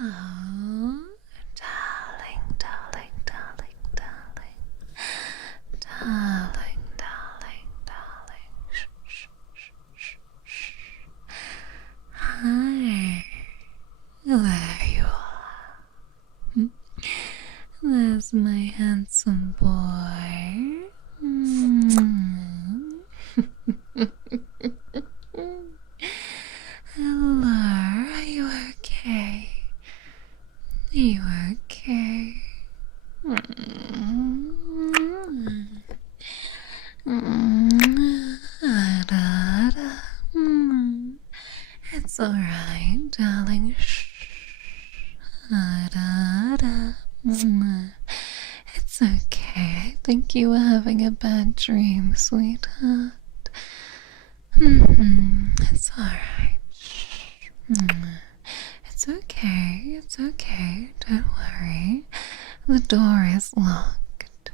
Oh, darling, darling, darling, darling. Darling, darling, darling. Shh, shh, shh, shh, shh. Hi. There you are. There's my handsome boy. Hello, are you okay? Are you okay? It's alright, darling. Shh. It's okay. I think you were having a bad dream, sweetheart. It's alright. It's okay. It's okay. Don't worry. The door is locked.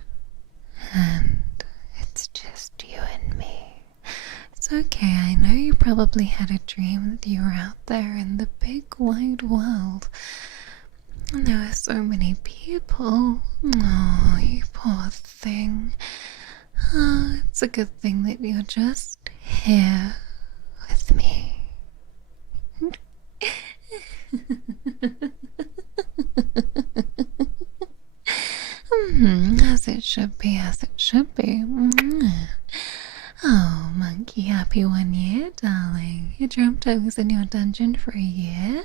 And it's just you and me. It's okay. I know you probably had a dream that you were out there in the big wide world. And there were so many people. Oh, you poor thing. Oh, it's a good thing that you're just here with me. As it should be, as it should be. Oh, monkey, happy 1 year, darling. You dreamt I was in your dungeon for a year?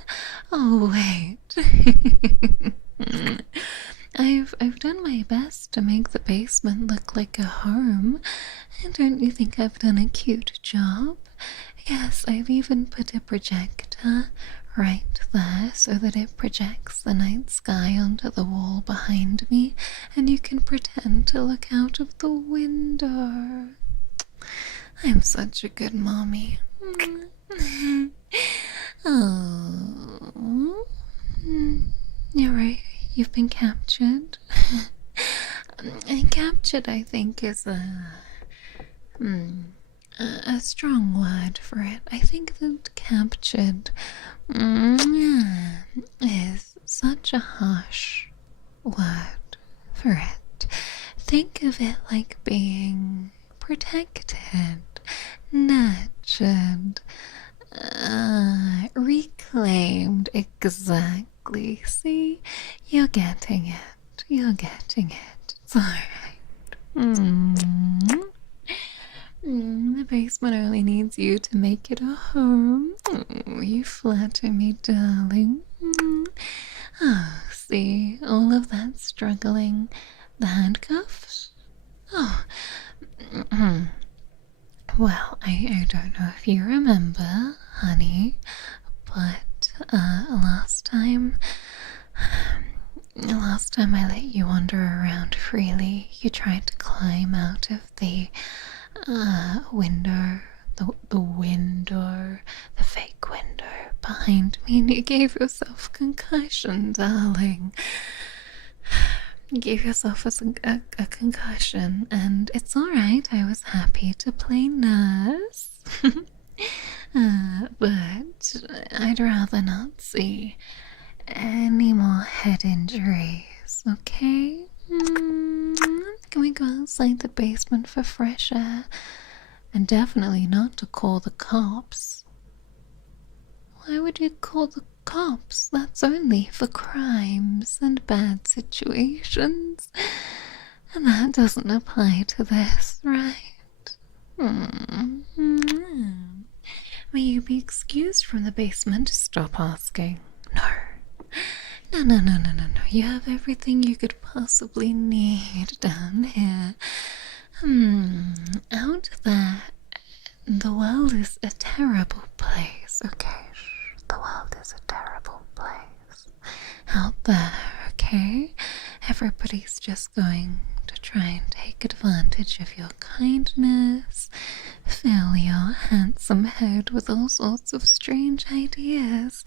Oh, wait. I've done my best to make the basement look like a home. And don't you think I've done a cute job? Yes, I've even put a projector right there so that it projects the night sky onto the wall behind me, and you can pretend to look out of the window. I'm such a good mommy. Oh, you're right. You've been captured. And captured, I think, is a strong word for it. I think that captured is such a harsh word for it. Think of it like being protected, nurtured, reclaimed. Exactly. See? You're getting it. You're getting it. It's alright. The basement only needs you to make it a home. Oh, you flatter me, darling. Oh, see, all of that struggling. The handcuffs? Oh, well, I don't know if you remember, honey, but last time I let you wander around freely, you tried to climb out of the window, the window, the fake window behind me, and you gave yourself concussion, darling. You gave yourself a concussion, and it's alright. I was happy to play nurse. But I'd rather not see any more head injuries, okay? Can we go outside the basement for fresh air? And definitely not to call the cops. Why would you call the cops? That's only for crimes and bad situations. And that doesn't apply to this, right? May you be excused from the basement? Stop asking. No. No. You have everything you could possibly need down here. Out there, the world is a terrible place, okay? The world is a terrible place. Out there, okay? Everybody's just going to try and take advantage of your kindness, fill your handsome head with all sorts of strange ideas.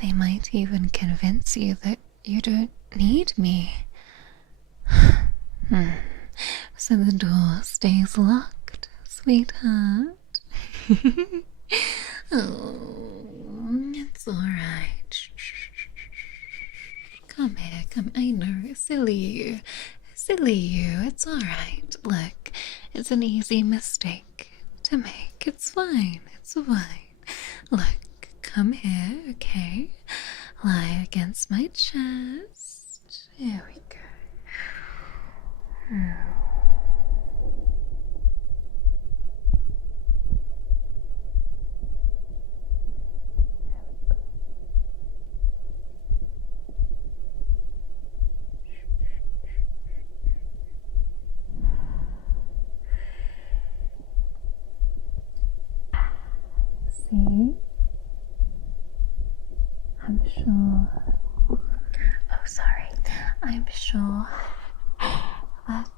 They might even convince you that you don't need me. So the door stays locked, sweetheart. Oh, it's alright. come. I know, silly you. Silly you. It's alright. Look, it's an easy mistake to make. It's fine. It's fine. Look, come here, okay? Lie against my chest. Here we go. See? I'm sure. Oh, sorry. I'm sure that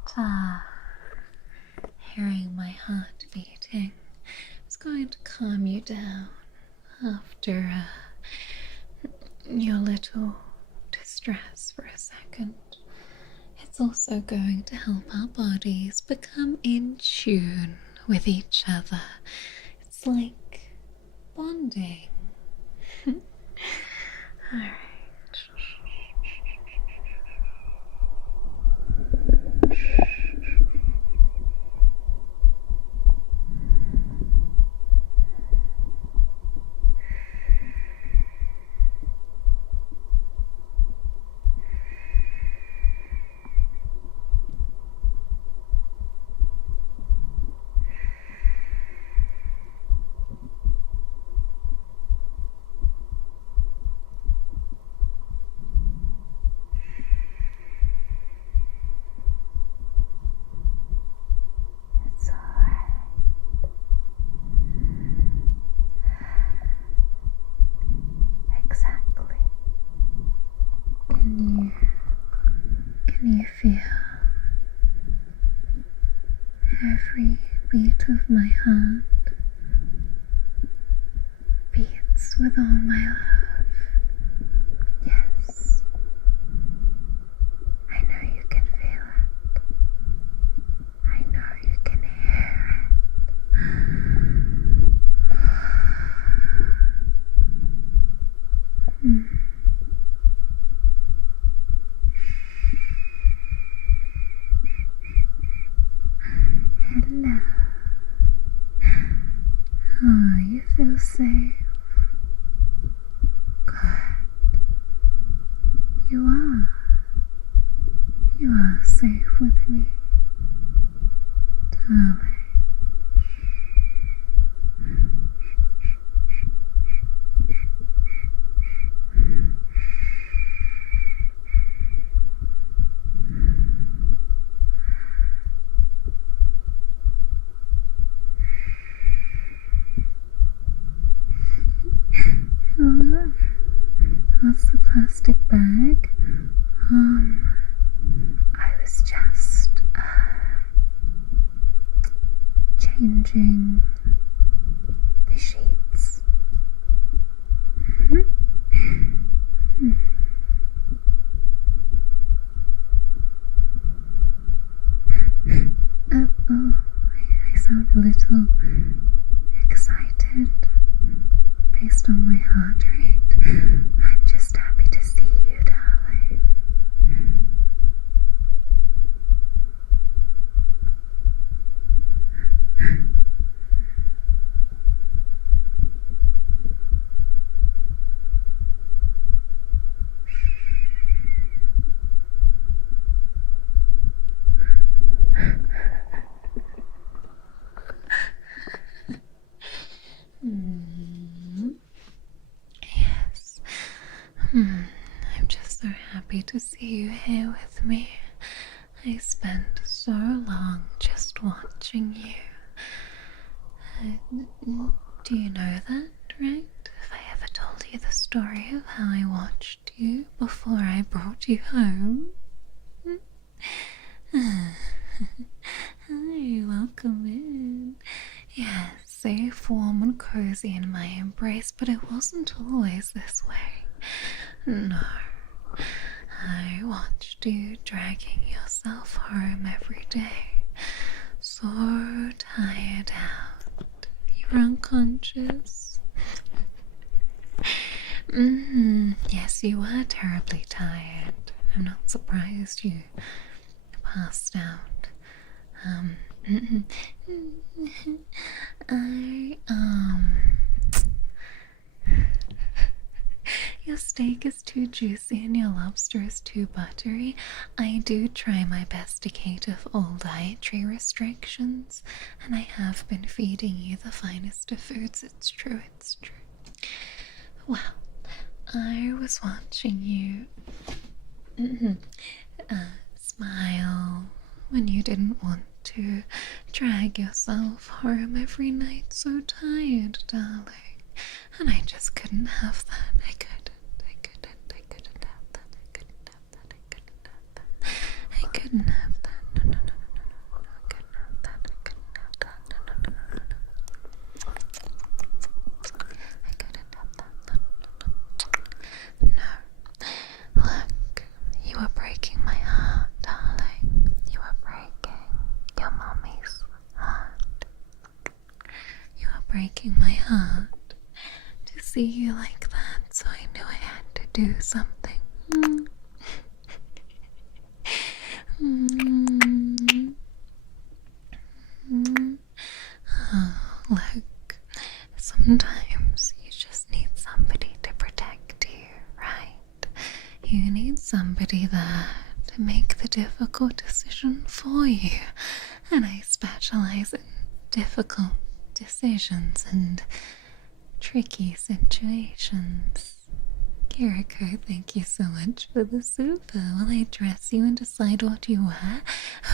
hearing my heart beating is going to calm you down after your little distress for a second. It's also going to help our bodies become in tune with each other. It's like bonding. Alright. Exactly. Can you feel every beat of my heart beats with all my love? Yes. I know you can feel it. I know you can hear it. Hello. Oh, you feel safe. Good. You are. You are safe with me, darling. Oh, what's the plastic bag? I was just changing the sheets. Oh, I sound a little excited based on my heart rate. I'm just happy to see you, darling. Yes. I'm just so happy to see you here with me. I spent so long just watching you. Do you know that, right? Have I ever told you the story of how I watched you before I brought you home? Hi, welcome in. Yes, safe, warm and cozy in my embrace, but it wasn't always this way. No. I watched you dragging yourself home every day, so tired out. You're unconscious. Yes, you were terribly tired. I'm not surprised you passed out. I, your steak is too juicy and your lobster is too buttery. I do try my best to cater for all dietary restrictions, and I have been feeding you the finest of foods. It's true, it's true. Well, I was watching you smile when you didn't want to drag yourself home every night so tired, darling. And I just couldn't have that. I couldn't have that. I couldn't have that. No, no, no, no, no, no, I couldn't have that. I couldn't have that. No, no, no, no, no. I couldn't have that. No, no, no. Look, you are breaking my heart, darling. You are breaking your mommy's heart. You are breaking my heart to see you like that, so I knew I had to do something. Oh, look, sometimes you just need somebody to protect you, right? You need somebody there to make the difficult decision for you, and I specialize in difficult decisions and tricky situations. Kiriko, thank you so much for the super. Will I dress you and decide what you wear?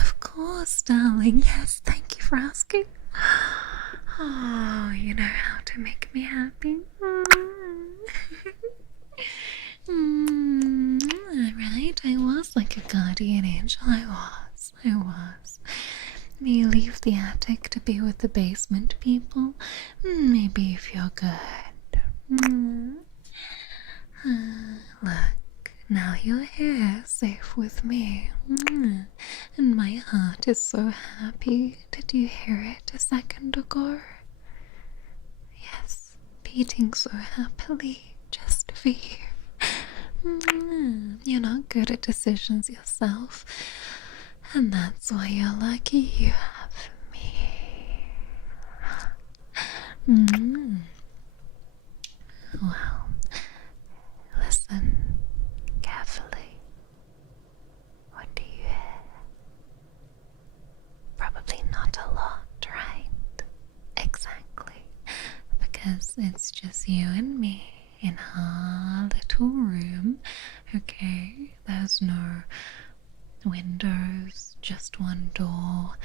Of course, darling. Yes, thank you for asking. Oh, you know how to make me happy. Alright, I was like a guardian angel. I was. May you leave the attic to be with the basement people? Maybe if you're good. Look, now you're here, safe with me. And my heart is so happy. Did you hear it a second ago? Yes, beating so happily just for you. You're not good at decisions yourself, and that's why you're lucky you have me. Well, listen carefully. What do you hear? Probably not a lot, right? Exactly. Because it's just you and me in our little room, okay? There's no windows, just one door,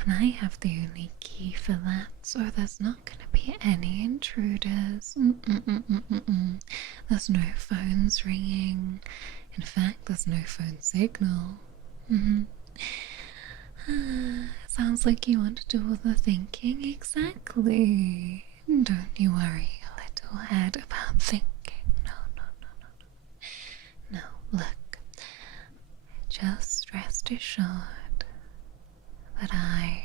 and I have the only key for that, so there's not going to be any intruders. There's no phones ringing. In fact, there's no phone signal. Sounds like you want to do all the thinking. Exactly. Don't you worry your little head about thinking. No. No, look. Just rest assured that I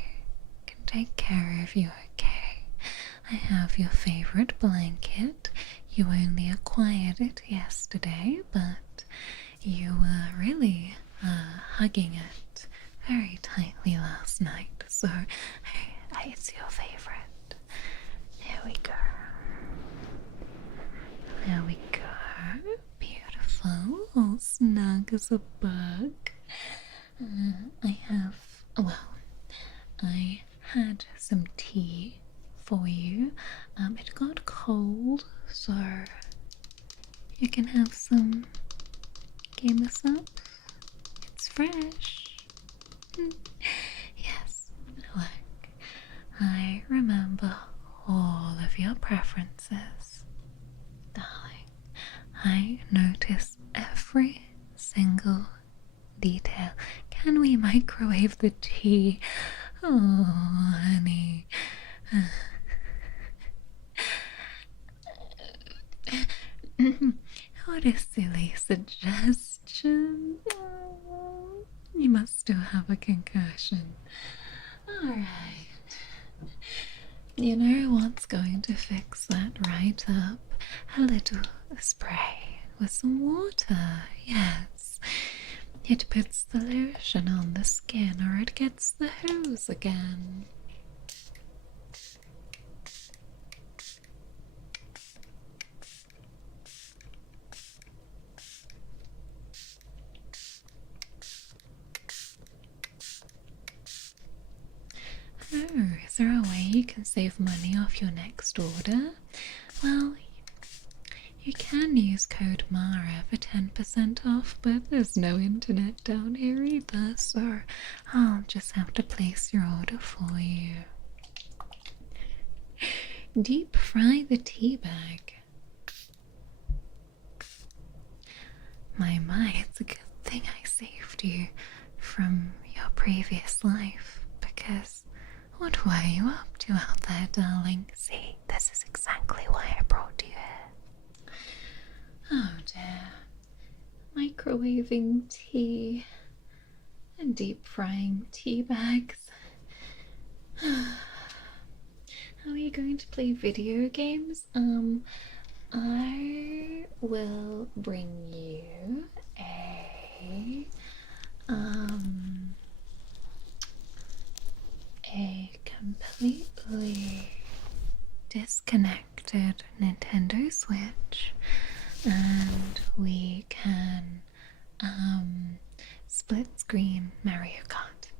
can take care of you, okay? I have your favorite blanket. You only acquired it yesterday, but you were really hugging it very tightly last night, so it's your favorite. Here we go. There we go. Beautiful. All snug as a bug. I had some tea for you. It got cold, so you can have some. Game this up. It's fresh. Yes, look, I remember all of your preferences, darling. I notice every single detail. Can we microwave the tea? Oh, honey. What a silly suggestion. You must still have a concussion. Alright. You know what's going to fix that right up? A little spray with some water. Yes. It puts the lotion on the skin or it gets the hose again. Oh, is there a way you can save money off your next order? Well, you can use code MARA for 10% off, but there's no internet down here either, so I'll just have to place your order for you. Deep fry the tea bag. My, it's a good thing I saved you from your previous life, because what were you up to out there, darling? See, this is exactly why I brought you here. Oh dear. Microwaving tea and deep frying tea bags. How are you going to play video games? I will bring you a completely disconnected Nintendo Switch, and we can split screen Mario Kart.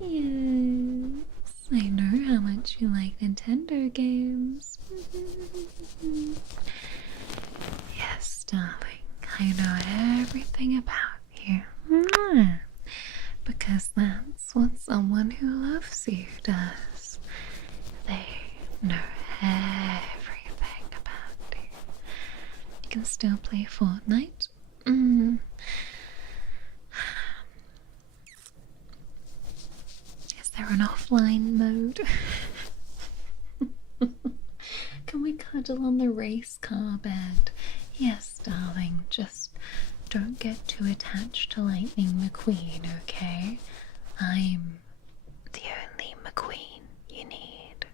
Yes, I know how much you like Nintendo games. Yes, darling, I know everything about you. Because that's what someone who loves you does. They know everything about you. You can still play Fortnite. Is there an offline mode? Can we cuddle on the race car bed? Yes, darling, just don't get too attached to Lightning McQueen, okay? I'm the only McQueen you need.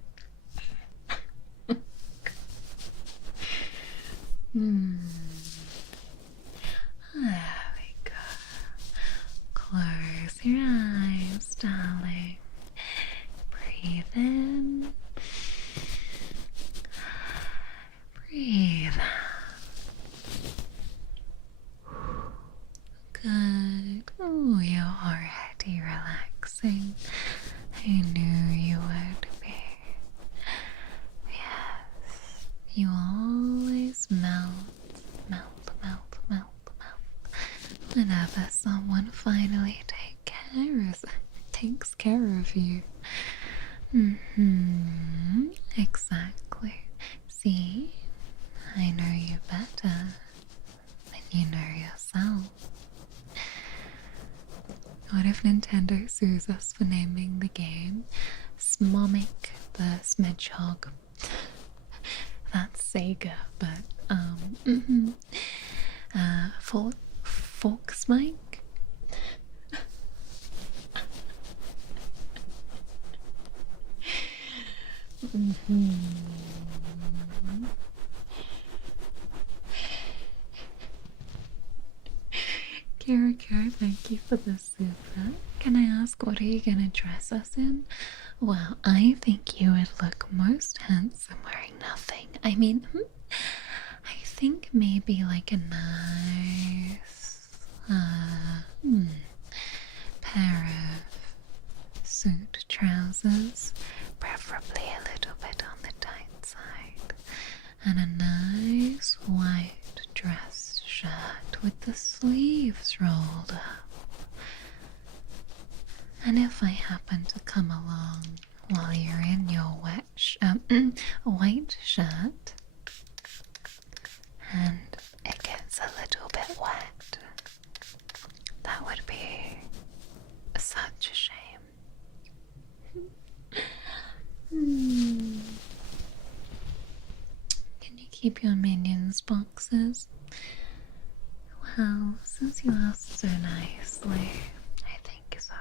There we go. Close your eyes, darling. Breathe in. Breathe out. Good. Oh, you're already relaxing. I knew you would be. Yes, you always melt whenever someone finally takes care of you. Exactly. See, I know you better than you know yourself. What if Nintendo sues us for naming the game Smomic the Smedgehog? That's Sega, but Forks Mike? Kiriko, thank you for the super. Can I ask, what are you gonna dress us in? Well, I think you would look most handsome wearing nothing. I mean, I think maybe like a nice pair of suit trousers, preferably a little bit on the tight side, and a nice white dress shirt with the sleeves rolled up. And if I happen to come along while you're in your white shirt and it gets a little bit wet, that would be such a shame. Can you keep your minions' boxes? Well, since you asked so nicely, I think so.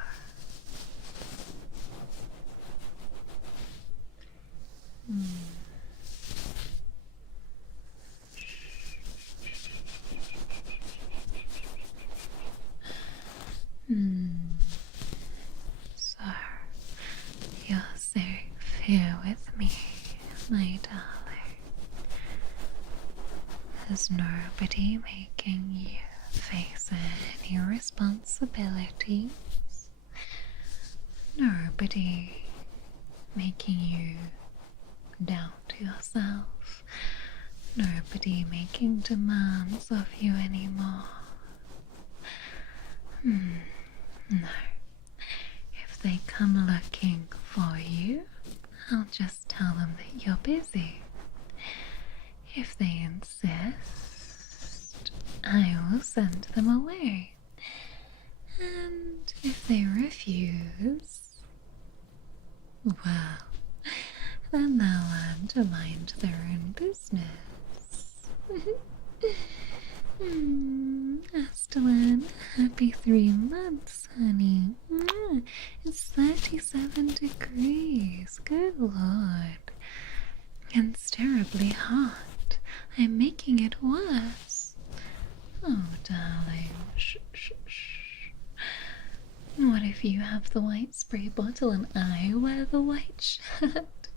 There's nobody making you face any responsibilities. Nobody making you doubt yourself. Nobody making demands of you anymore. No. If they come looking for you, I'll just tell them that you're busy. If they insist, I will send them away. And if they refuse, well, then they'll learn to mind their own business. Astalin, happy 3 months, honey. It's 37 degrees. Good lord. And it's terribly hot. I'm making it worse. Oh, darling. Shh, shh, shh. What if you have the white spray bottle and I wear the white shirt?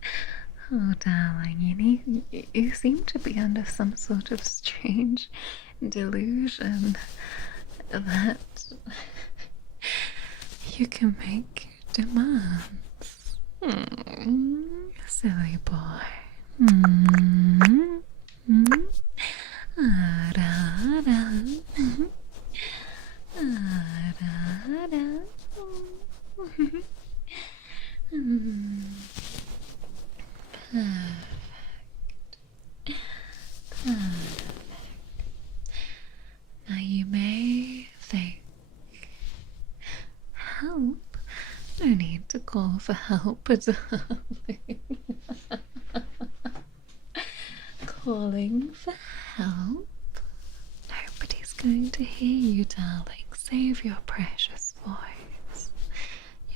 Oh, darling, you seem to be under some sort of strange delusion that you can make demands. Silly boy. Perfect. Now you may think, help? No need to call for help, darling. Calling for help? Nobody's going to hear you, darling. Save your precious voice.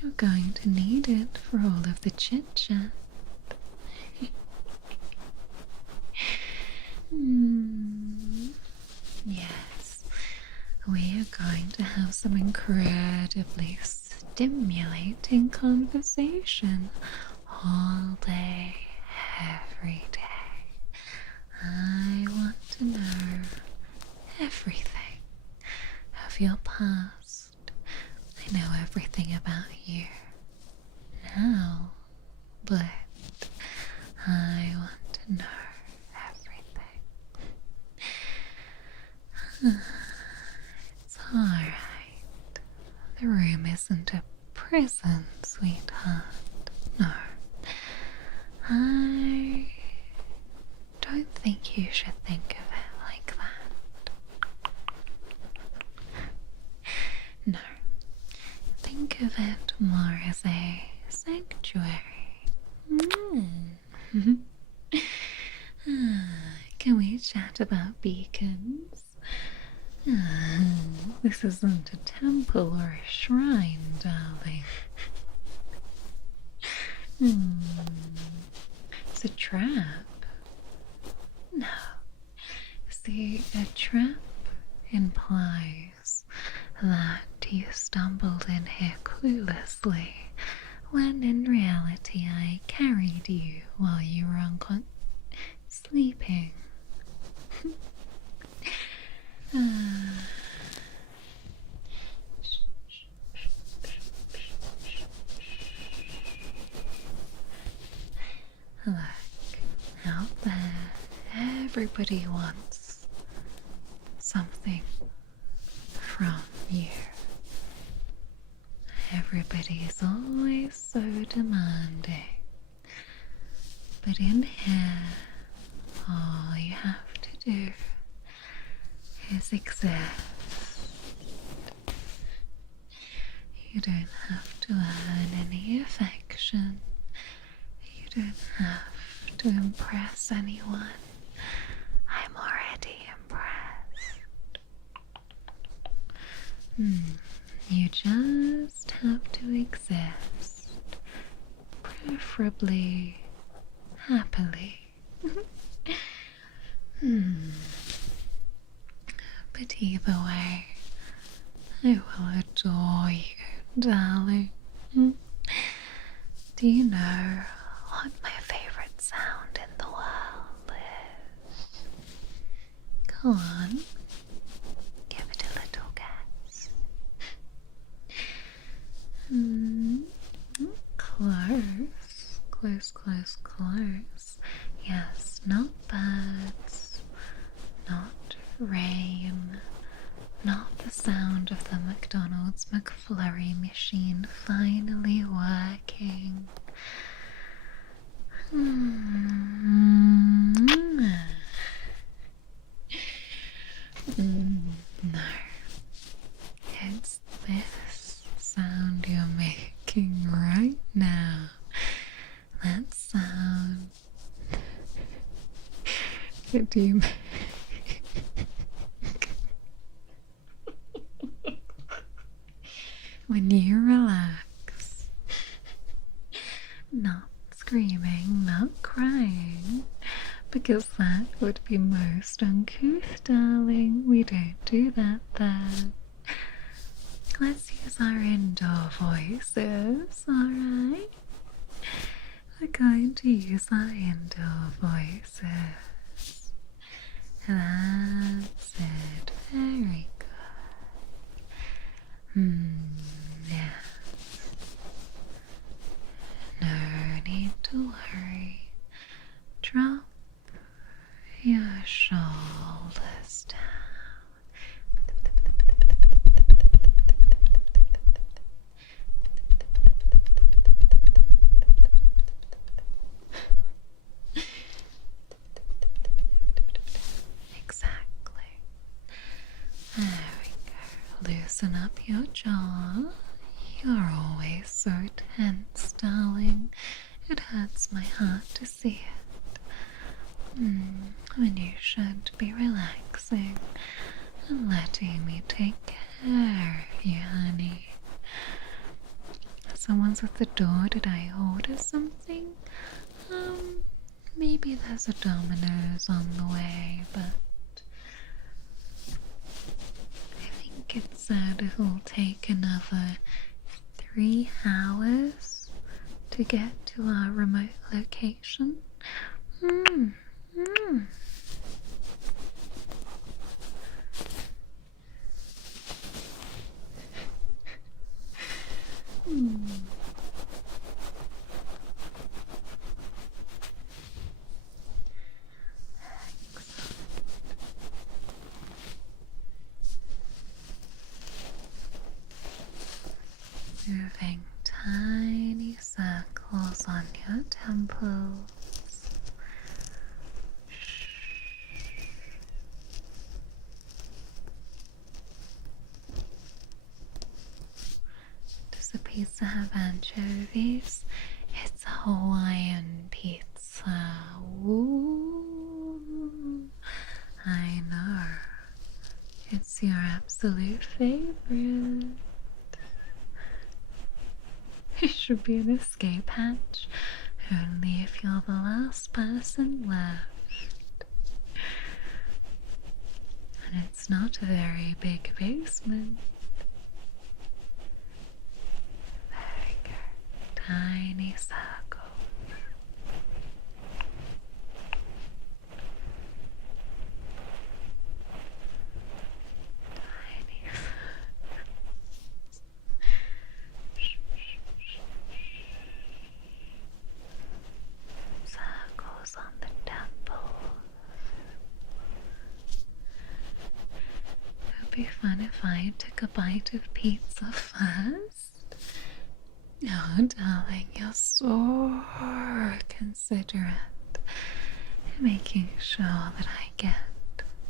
You're going to need it for all of the chit-chat. Yes, we are going to have some incredibly stimulating conversation all day, every day. I want to know everything of your past. I know everything about you now, but I want to know everything. It's alright. The room isn't a prison, sweetheart. No. I don't think you should think of it like that. No. Think of it more as a sanctuary. Can we chat about beacons? This isn't a temple or a shrine, darling. It's a trap. No. See, a trap implies that you stumbled in here cluelessly, when in reality I carried you while you were sleeping. Look, out there, everybody wants something from you. Everybody is always so demanding. But in here, all you have to do is exist. You don't have to earn any affection. You don't have to impress anyone. I'm already impressed. You just have to exist, preferably happily. But either way, I will adore you, darling. Do you know what my favorite sound in the world is? Go on. Give it a little guess. Close. Close, close, close. Yes, not birds. Not rain. Not the sound of the McDonald's McFlurry machine finally working. No. It's this sound you're making right now. That sound that you make when you relax. Not screaming, not crying, because that would be most uncouth, darling. We don't do that there. Let's use our indoor voices, alright? We're going to use our indoor voices. That's it. Very good. Yes. No need to worry. Drop your shoulders down. Exactly. There we go. Loosen up your jaw. You're always so tense, darling. It hurts my heart to see it. When you should be relaxing and letting me take care of you, honey. Someone's at the door. Did I order something? Maybe there's a Domino's on the way, but I think it said it'll take another 3 hours to get to our remote location. Moving tiny circles on your temples. Does the pizza have anchovies? It's a Hawaiian pizza. Ooh, I know. It's your absolute favorite. It should be an escape hatch, only if you're the last person left. And it's not a very big basement. Very good. Tiny circles. Tiny circles on the temple. It would be fun if I took a bite of pizza first. Oh, darling, you're so considerate, making sure that I get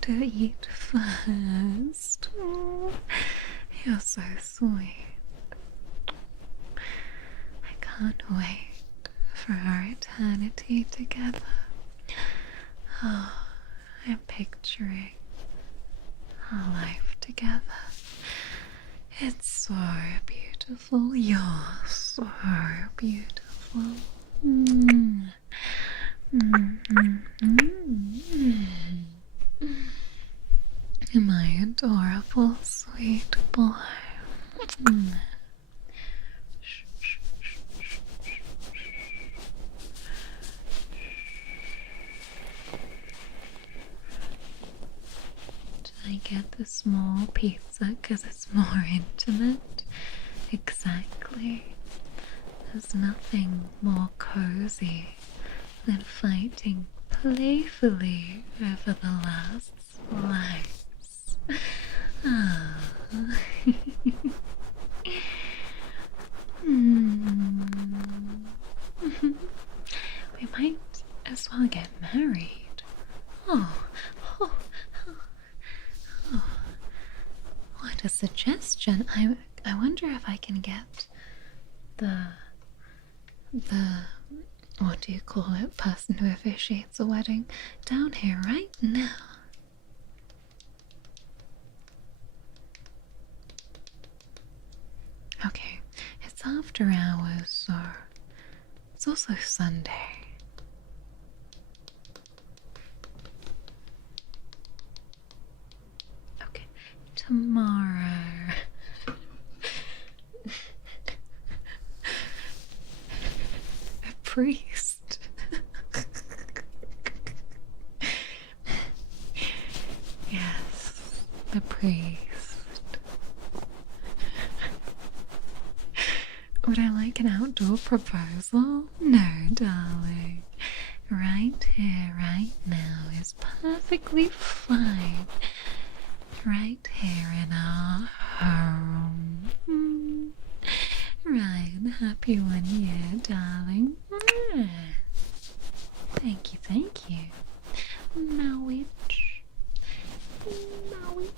to eat first. Oh, you're so sweet. I can't wait for our eternity together. Oh, I'm picturing our life together. It's so beautiful. You're so beautiful. My adorable sweet boy. I get the small pizza because it's more intimate. Exactly. There's nothing more cozy than fighting playfully over the last slice. Ah. We might as well get married. Oh, oh, oh, oh. What a suggestion. I wonder if I can get the what do you call it, person who officiates a wedding down here right now. Okay, it's after hours, so it's also Sunday. Okay, tomorrow. A priest. Yes, the priest. Would I like an outdoor proposal? No, darling. Right here, right now is perfectly fine. Right here in our home. Ryan, happy 1 year, darling. Thank you, thank you. Mowich. Mowich.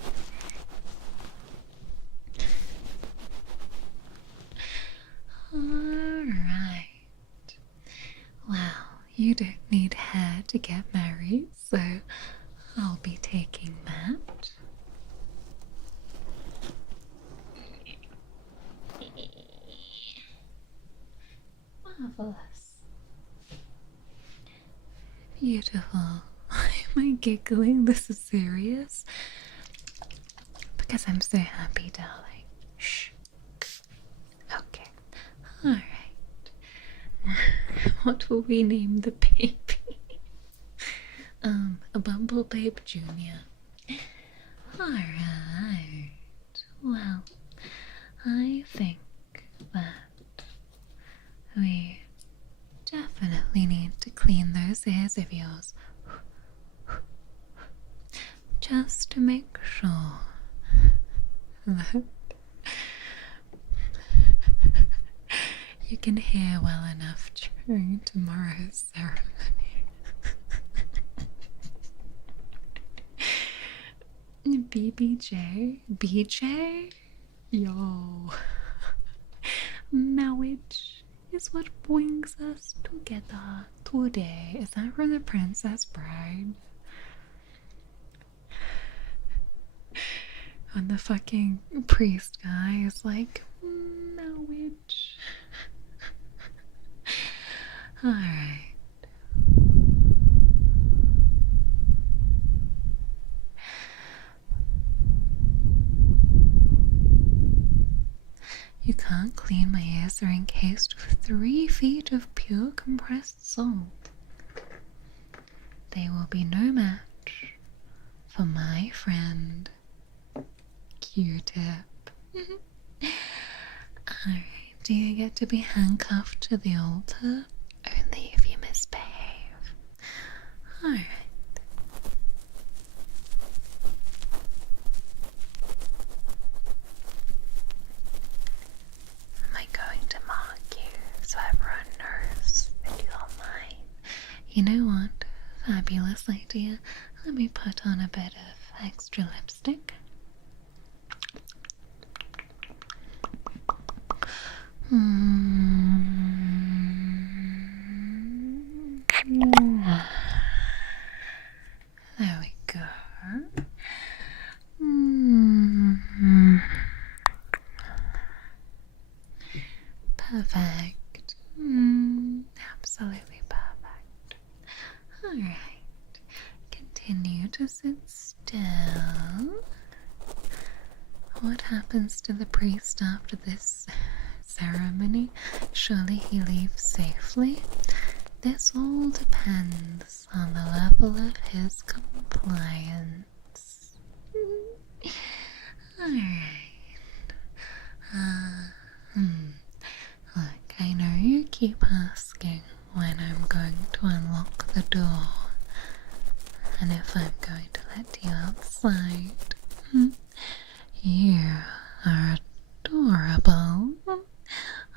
Alright. Well, you don't need hair to get married, so I'll be taking that. Marvelous. Beautiful. Am I giggling? This is serious. Because I'm so happy, darling. Shh. Okay. Alright. What will we name the baby? A Bumble Babe Junior. Alright. Well, I think that we definitely need to clean those ears of yours. Just to make sure that you can hear well enough during tomorrow's ceremony. BBJ? BJ? Yo. Marriage is what brings us together today. Is that from The Princess Bride? When the fucking priest guy is like, marriage. Alright. You can't clean my ears, they're encased with 3 feet of pure compressed salt. They will be no match for my friend Q-tip. Alright, do you get to be handcuffed to the altar? Only if you misbehave. Alright. Am I going to mark you so everyone knows that you're mine? You know what? Fabulous idea. Let me put on a bit of extra lipstick. There we go. Perfect. Absolutely perfect. Alright. Continue to sit still. What happens to the priest after this ceremony? Surely he leaves safely? This all depends on the level of his compliance. let you outside. You are adorable.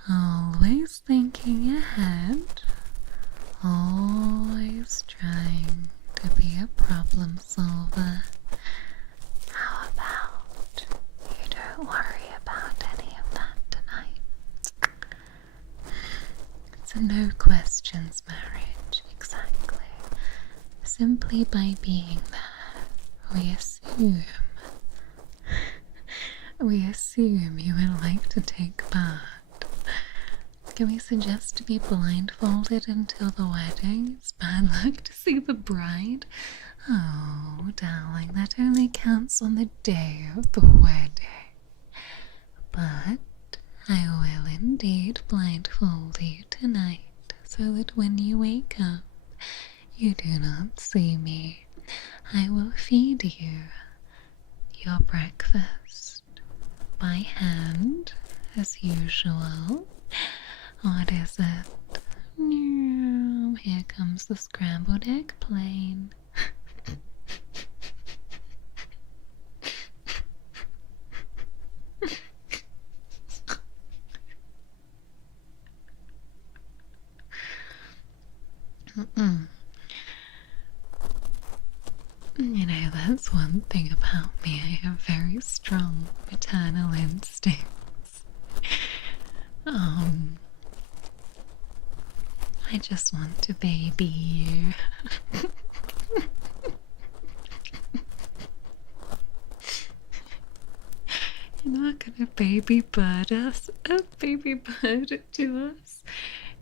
Always thinking ahead. Always trying to be a problem solver. How about you don't worry about any of that tonight? It's a no questions marriage, exactly. Simply by being there, we assume you would like to take part. Can we suggest to be blindfolded until the wedding? It's bad luck to see the bride. Oh, darling, that only counts on the day of the wedding. But I will indeed blindfold you tonight, so that when you wake up, you do not see me. I will feed you your breakfast by hand, as usual. What is it? Here comes the scrambled egg plane. You know, that's one thing about me. I have very strong maternal instincts. I just want to baby you. You're not gonna baby bird us, a baby bird to us.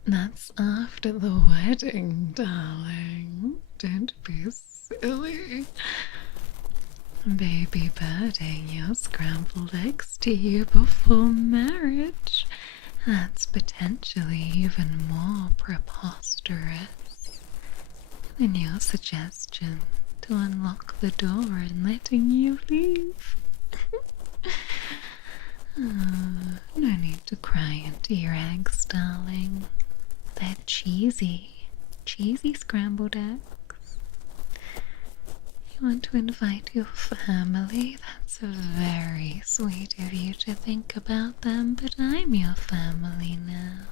That's after the wedding, darling. Don't be silly. Baby birding your scrambled eggs to you before marriage. That's potentially even more preposterous than your suggestion to unlock the door and letting you leave. No need to cry into your eggs, darling. They're cheesy scrambled eggs. You want to invite your family? That's very sweet of you to think about them, but I'm your family now.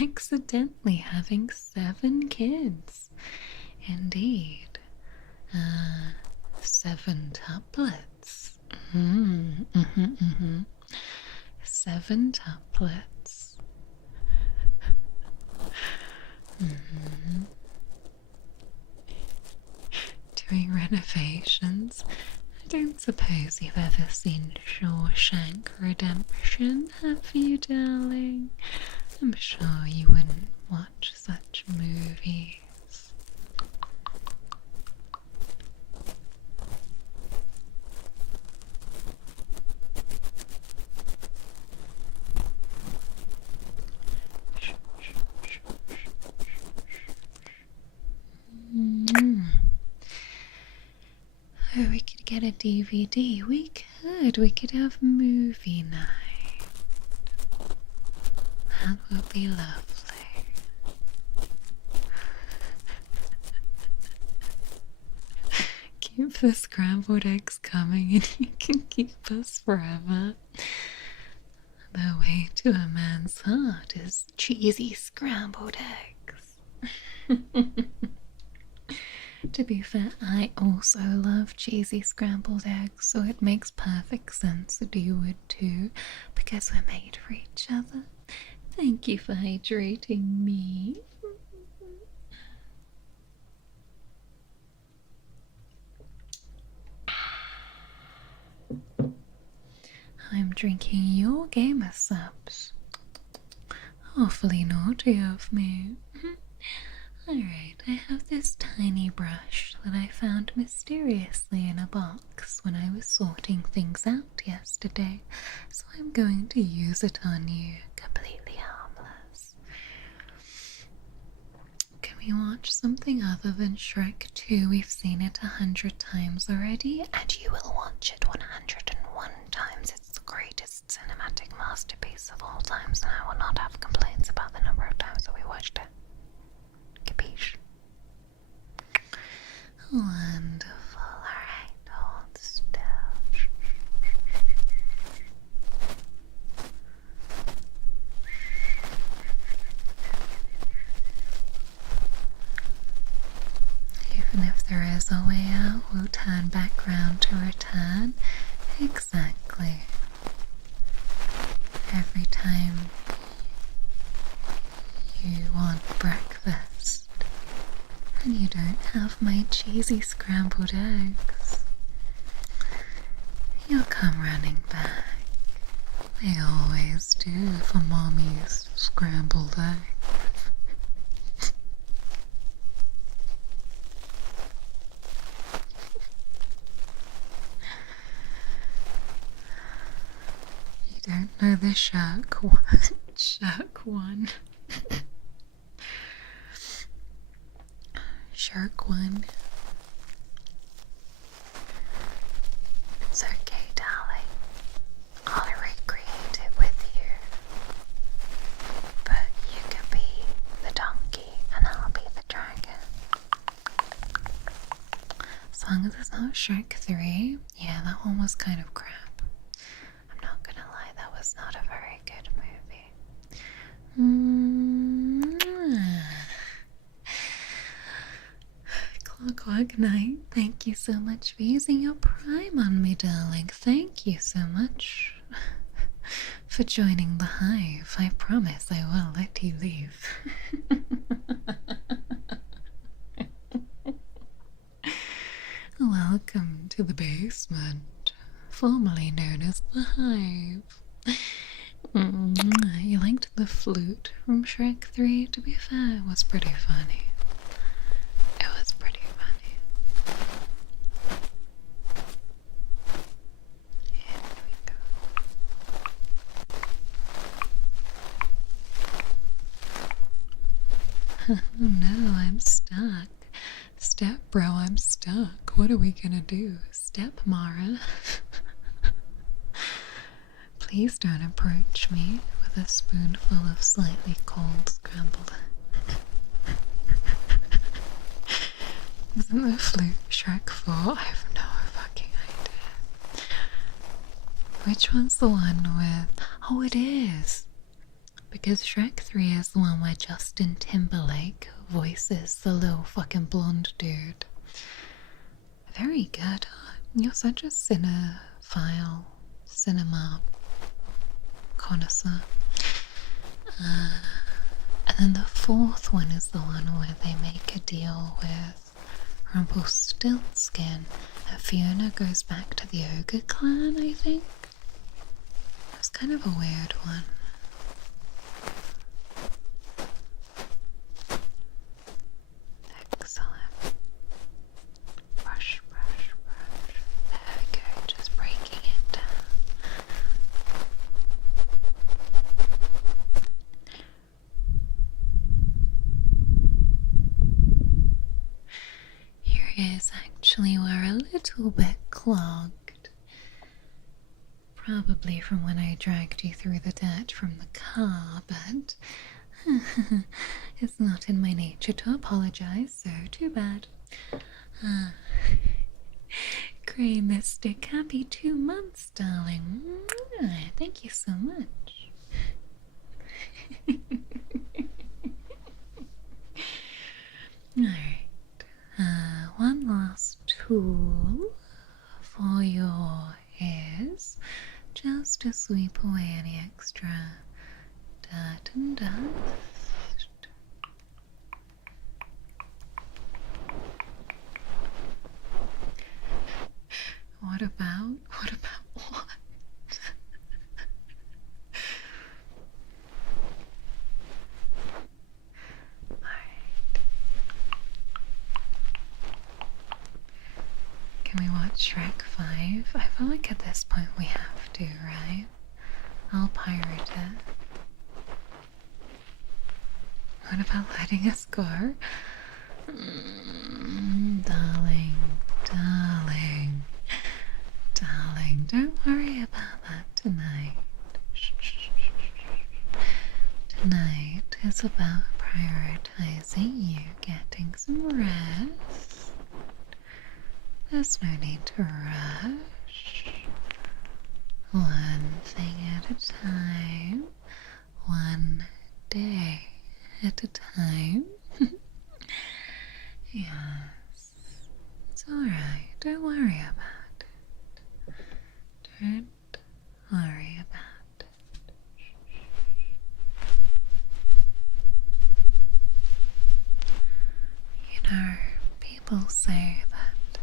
Accidentally having 7 kids. Indeed. 7 tuplets. 7 tuplets. Doing renovations. I don't suppose you've ever seen Shawshank Redemption, have you, darling? I'm sure you wouldn't watch such movies. Oh, we could get a DVD. We could have movie night. That would be lovely. Keep the scrambled eggs coming and you can keep us forever. The way to a man's heart is cheesy scrambled eggs. To be fair, I also love cheesy scrambled eggs, so it makes perfect sense that you would too, because we're made for each other. Thank you for hydrating me. I'm drinking your gamer subs. Awfully naughty of me. Alright, I have this tiny brush that I found mysteriously in a box when I was sorting things out yesterday, so I'm going to use it on you, completely harmless. Can we watch something other than Shrek 2? We've seen it 100 times already, and you will watch it 101 times. It's the greatest cinematic masterpiece of all times, and I will not have complaints about the number of times that we watched it. Capiche? Wonderful. Alright, hold still. Even if there is a way out, we'll turn back round to return. Exactly. Every time you want breakfast and you don't have my cheesy scrambled eggs, you'll come running back. They always do for mommy's scrambled eggs. You don't know the shark one. Shark one. Shark one. It's okay, darling. I'll recreate it with you. But you can be the donkey and I'll be the dragon. As long as it's not Shrek 3. Yeah, that one was kind of crap. I'm not gonna lie, that was not a very good movie. Clockwork Night, thank you so much for using your Prime on me, darling. Thank you so much for joining the Hive. I promise I will let you leave. Welcome to the basement, formerly known as the Hive. You liked the flute from Shrek 3? To be fair, it was pretty funny. It was pretty funny. Here we go. Oh no, I'm stuck. Step bro, I'm stuck. What are we gonna do? Step Mara? Please don't approach me with a spoonful of slightly cold scrambled. Isn't the flute Shrek 4? I have no fucking idea. Which one's the one with... Oh, it is! Because Shrek 3 is the one where Justin Timberlake voices the little fucking blonde dude. Very good. You're such a cinephile, cinema connoisseur. And then the fourth one is the one where they make a deal with Rumpelstiltskin. And Fiona goes back to the ogre clan, I think. It was kind of a weird one. Excellent. Brush, brush, brush. There we go, just breaking it down. Your ears actually were a little bit clogged. Probably from when I dragged you through the dirt from the car, but it's not in my nature to apologize, so too bad. Grey Mystic, happy 2 months, darling. Thank you so much. Alright, one last tool for your ears, just to sweep away any extra dirt and dust. What about what? Can we watch Shrek 5? I feel like at this point we have to, right? I'll pirate it. What about letting us go? Darling, darling, darling, don't worry about that tonight. Tonight is about prioritizing you getting some rest There's no need to rush. One thing at a time. One day at a time. Yes. It's alright. Don't worry about it. Don't worry about it. You know, people say that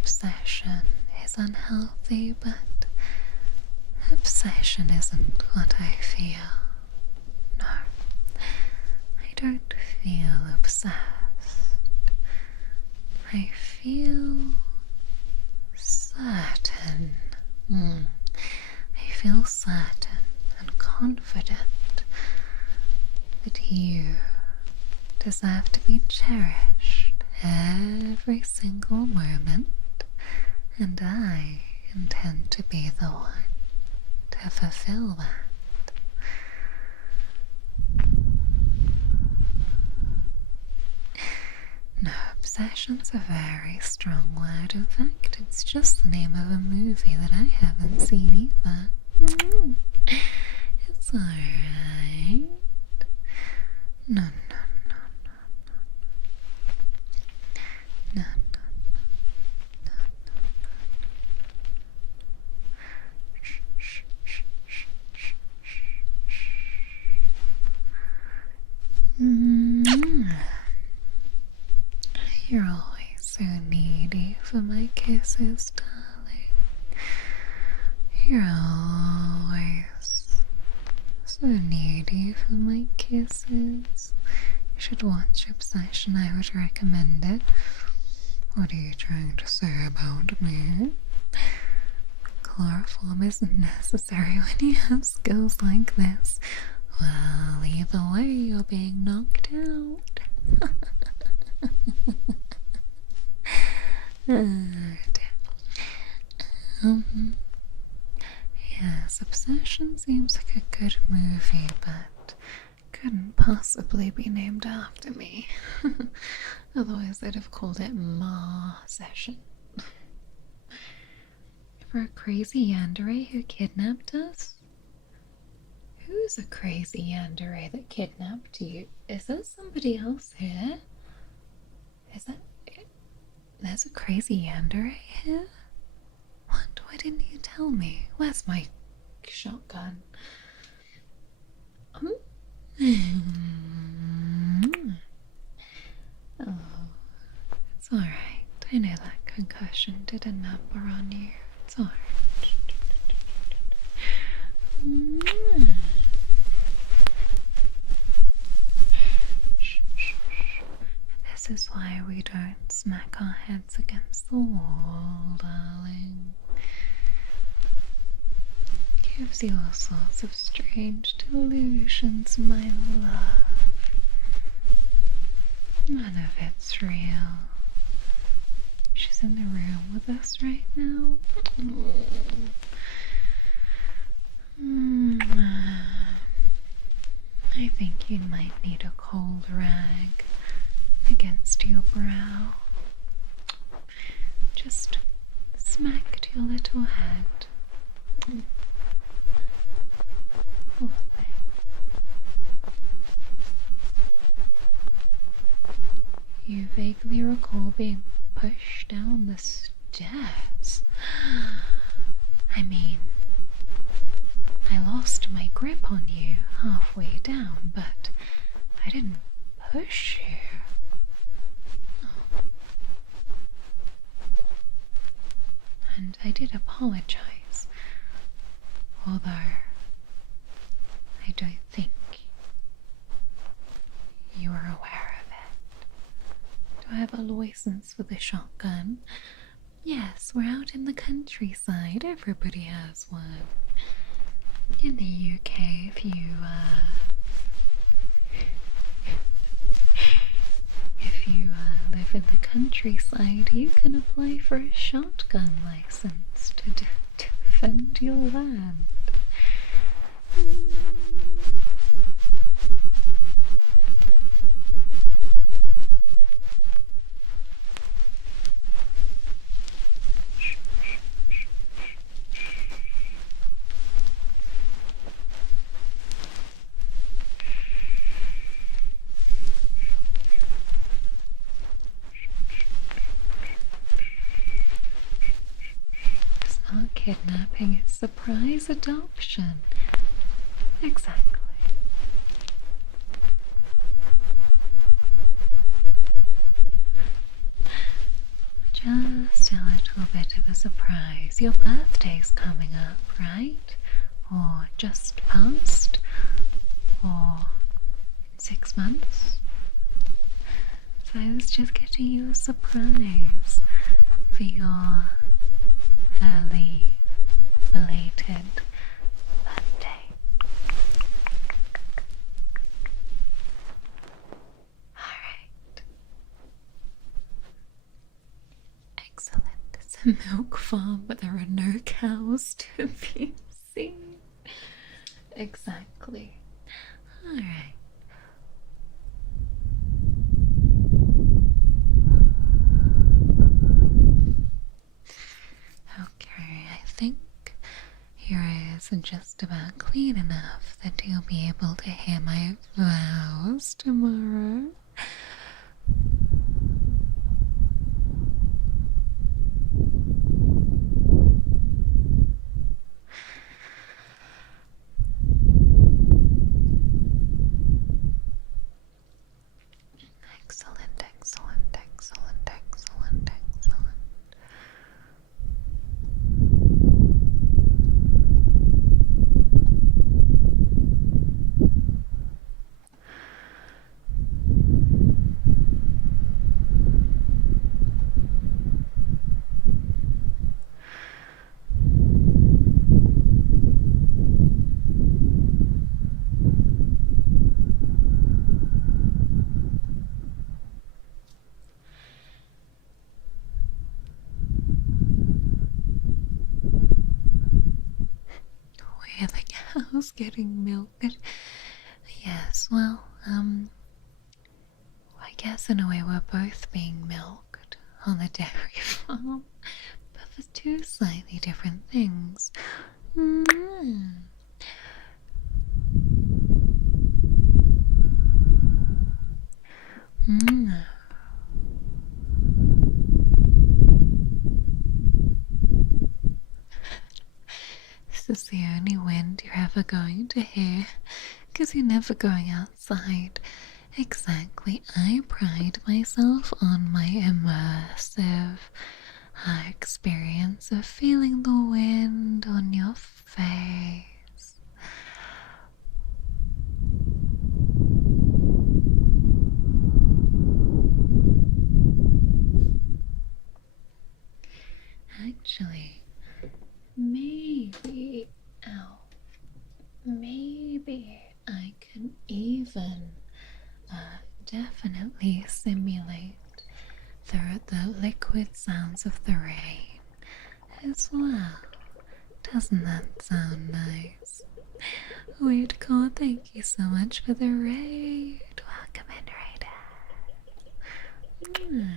obsession is unhealthy, but obsession isn't what I feel. No, I don't feel obsessed. I feel certain. I feel certain and confident that you deserve to be cherished every single moment, and I intend to be the one to fulfill that. No, obsession's a very strong word. In fact, it's just the name of a movie that I haven't seen either. It's alright. No, no, no, no, no. No, no, no, no, no. Shh, shh, shh, shh, shh, shh. You're always so needy for my kisses, darling. You're always so needy for my kisses. You should watch Obsession. I would recommend it. What are you trying to say about me? Chloroform isn't necessary when you have skills like this. Well, either way, you're being knocked out. Yes, Obsession seems like a good movie, but couldn't possibly be named after me. Otherwise, they'd have called it Ma-session. For a crazy Yandere who kidnapped us? Who's a crazy Yandere that kidnapped you? Is there somebody else here? Is that it? There's a crazy Yandere here? What? Why didn't you tell me? Where's my shotgun? Oh, it's alright. I know that concussion did a number on you. It's alright. This is why we don't smack our heads against the wall, darling. Gives you all sorts of strange delusions, my love. None of it's real. She's in the room with us right now. I think you might need a cold rag against your brow. Just smacked your little head. Poor thing. You vaguely recall being pushed down the stairs. I mean, I lost my grip on you halfway down, but I didn't push you. Oh. And I did apologize, although I don't think you are aware of it. Do I have a license for the shotgun? Yes, we're out in the countryside. Everybody has one. In the UK, if you live in the countryside, you can apply for a shotgun license to defend your land. kidnapping is surprise adoption. Exactly. Just a little bit of a surprise. Your birthday's coming up, right? Or just past? Or in 6 months? So I was just getting you a surprise for your early, belated birthday. Alright. Excellent. It's a milk farm, but there are no cows to be seen. Exactly. Alright. Okay, I think your ears are just about clean enough that you'll be able to hear my vows tomorrow. Excellent, excellent, excellent, excellent, excellent. Where the cow's getting milked? Yes, well, I guess in a way we're both being milked on the dairy farm, but for two slightly different things. This is the only wind you're ever going to hear, because you're never going outside. Exactly, I pride myself on my immersive experience of feeling the wind on your face. Actually, maybe I can even definitely simulate the liquid sounds of the rain as well. Doesn't that sound nice? Weird Core, thank you so much for the raid. Welcome in, Raider.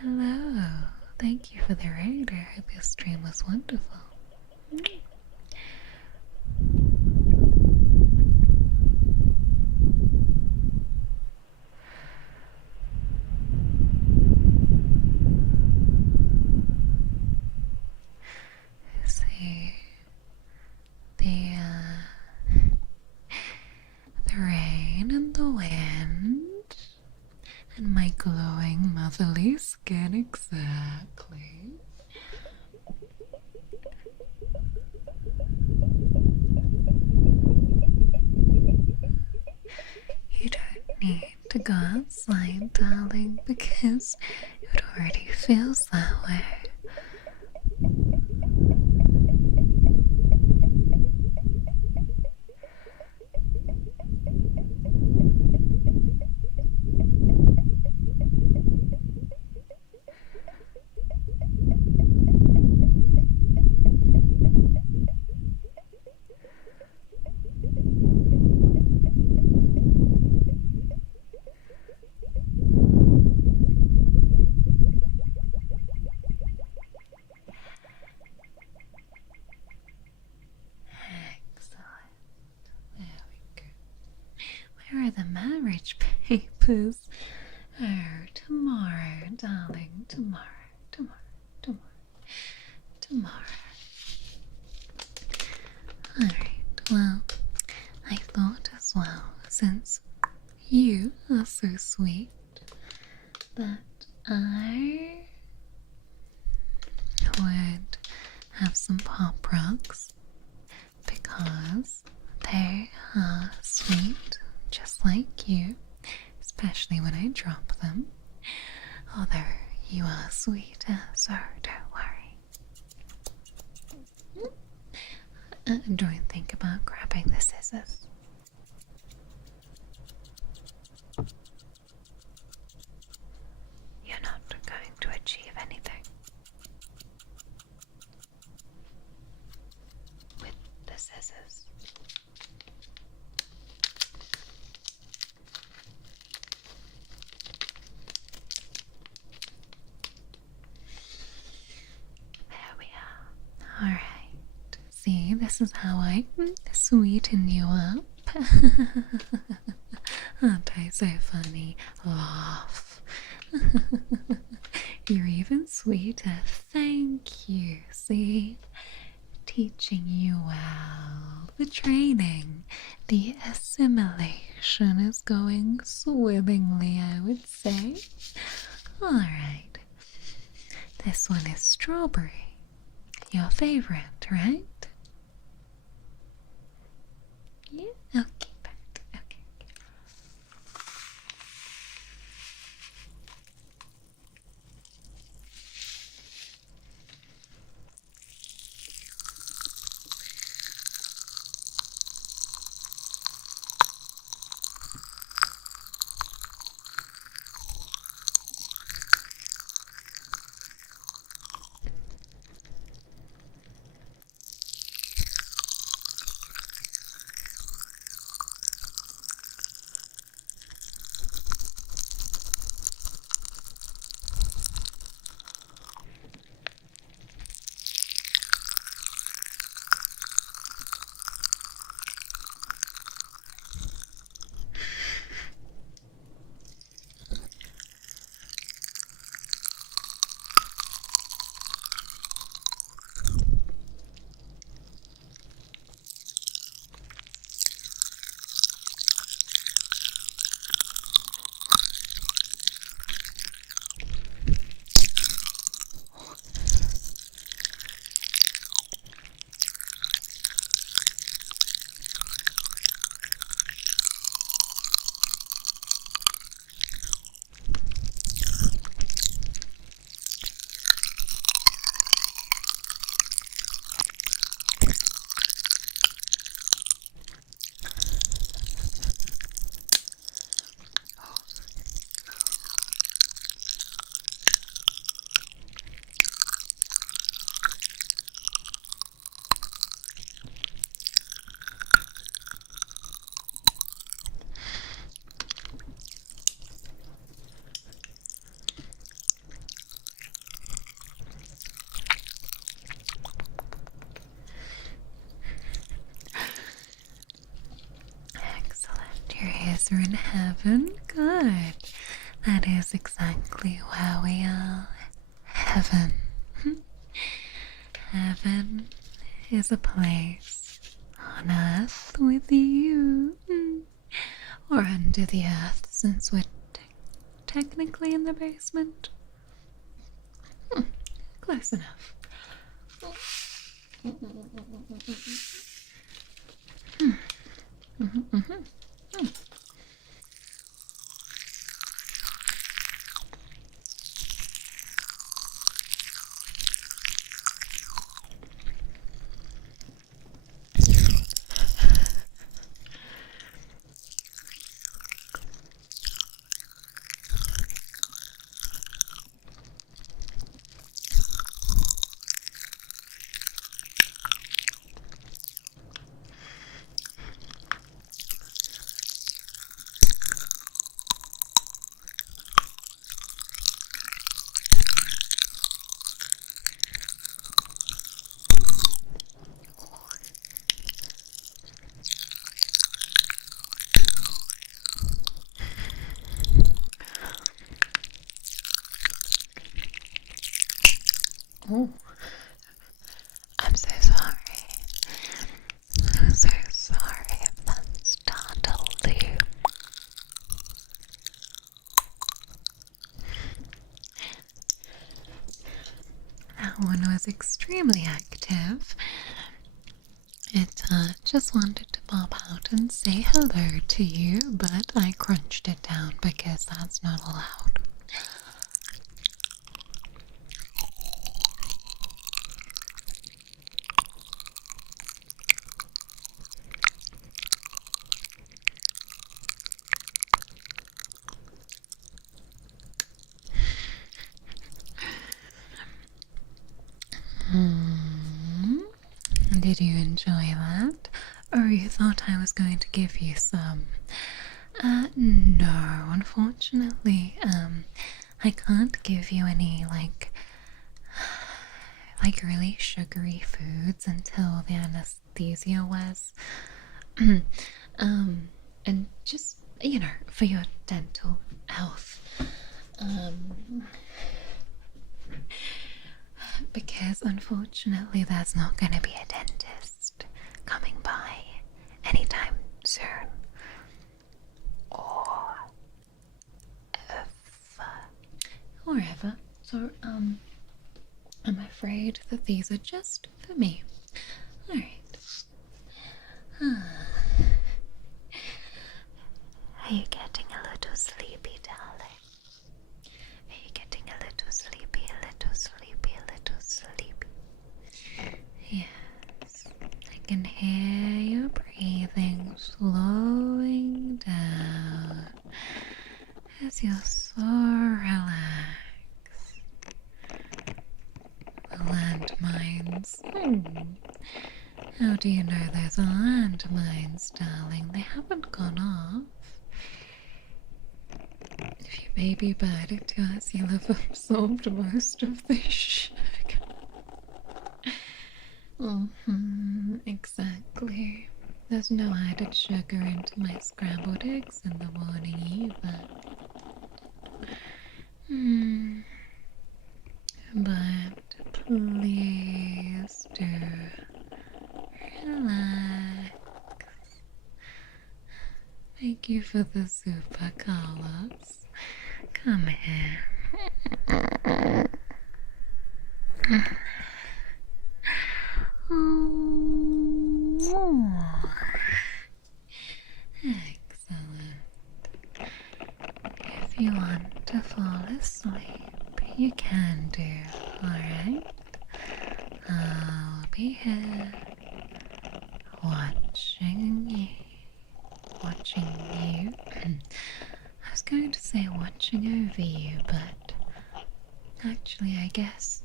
Hello. Thank you for the raid. I hope your stream was wonderful. See, the rain and the wind and my glowing motherly skin, exactly. You don't need to go outside, darling, because it already feels that way. Where are the marriage papers? Oh, tomorrow, darling, tomorrow. tomorrow. Alright, well, I thought as well, since you are so sweet, that I would have some pop rocks because they are sweet, just like you, especially when I drop them. Although you are sweeter, so don't worry. Don't think about grabbing the scissors. You're not going to achieve anything with the scissors. There we are. Alright. See, this is how I sweeten you up. Aren't I so funny? Laugh. You're even sweeter. Thank you. See? Teaching you well. The training, the assimilation is going swimmingly, I would say. Alright. This one is strawberry. Your favorite, right? Yeah? Okay, perfect. Okay. Are in heaven? Good. That is exactly where we are. Heaven. Heaven is a place on earth with you. Or under the earth, since we're technically in the basement. Close enough. Oh, that one was extremely active. It just wanted to pop out and say hello to you, but I crunched it down because that's not allowed. Did you enjoy that? Or you thought I was going to give you some? No, unfortunately, I can't give you any, like really sugary foods until the anesthesia wears. And just, for your dental health. Because unfortunately there's not going to be a dentist coming by anytime soon. Or ever. So, I'm afraid that these are just for me. Alright. Are you getting a little sleepy, darling? Are you getting a little sleepy, a little sleepy, a little sleepy? Yes, I can hear your breathing slowing down as you're so relaxed. The landmines. How do you know there's landmines, darling? They haven't gone off. If you baby bird it to us, you'll have absorbed most of the sugar. Exactly. There's no added sugar into my scrambled eggs in the morning either. But please do relax. Thank you for the super colors. Come here. Excellent. If you want to fall asleep, you can do, alright? I'll be here watching you. I was going to say watching over you, but actually I guess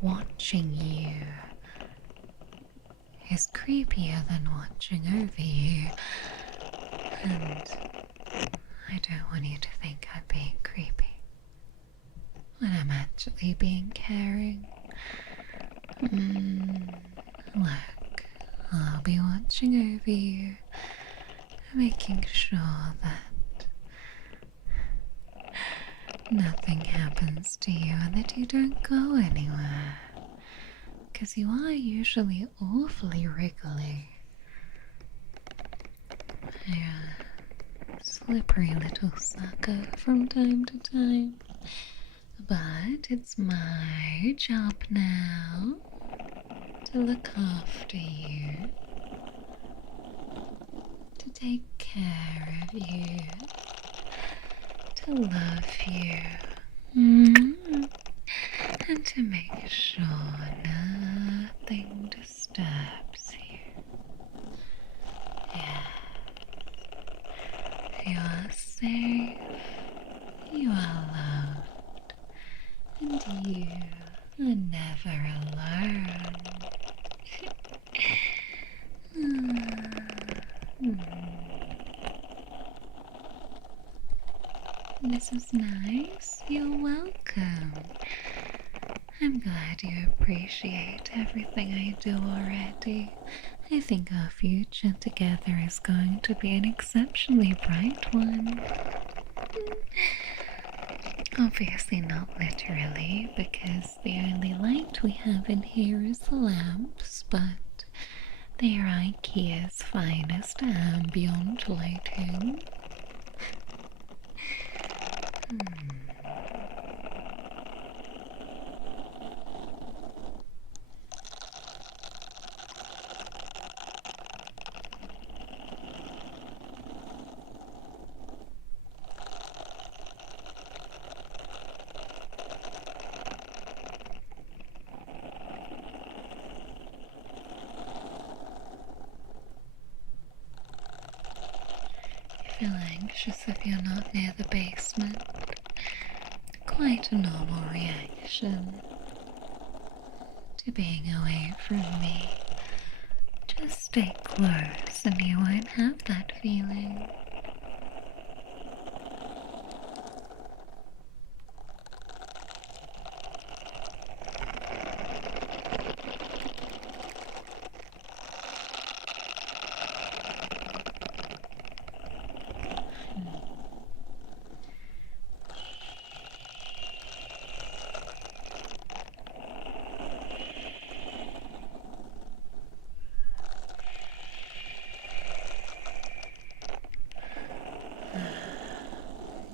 watching you is creepier than watching over you. And I don't want you to think I'm being creepy when I'm actually being caring. Look, I'll be watching over you, making sure that nothing happens to you and that you don't go anywhere. Because you are usually awfully wriggly. Yeah, slippery little sucker from time to time. But it's my job now to look after you, to take care of you, to love you, and to make sure nothing disturbs you. Yeah. You are safe, you are loved, and you are never alone. This is nice. You're welcome. I'm glad you appreciate everything I do already. I think our future together is going to be an exceptionally bright one. Obviously not literally, because the only light we have in here is the lamps, but they are IKEA's finest ambient lighting. feel anxious if you're not near the basement. Quite a normal reaction to being away from me. Just stay close and you won't have that feeling.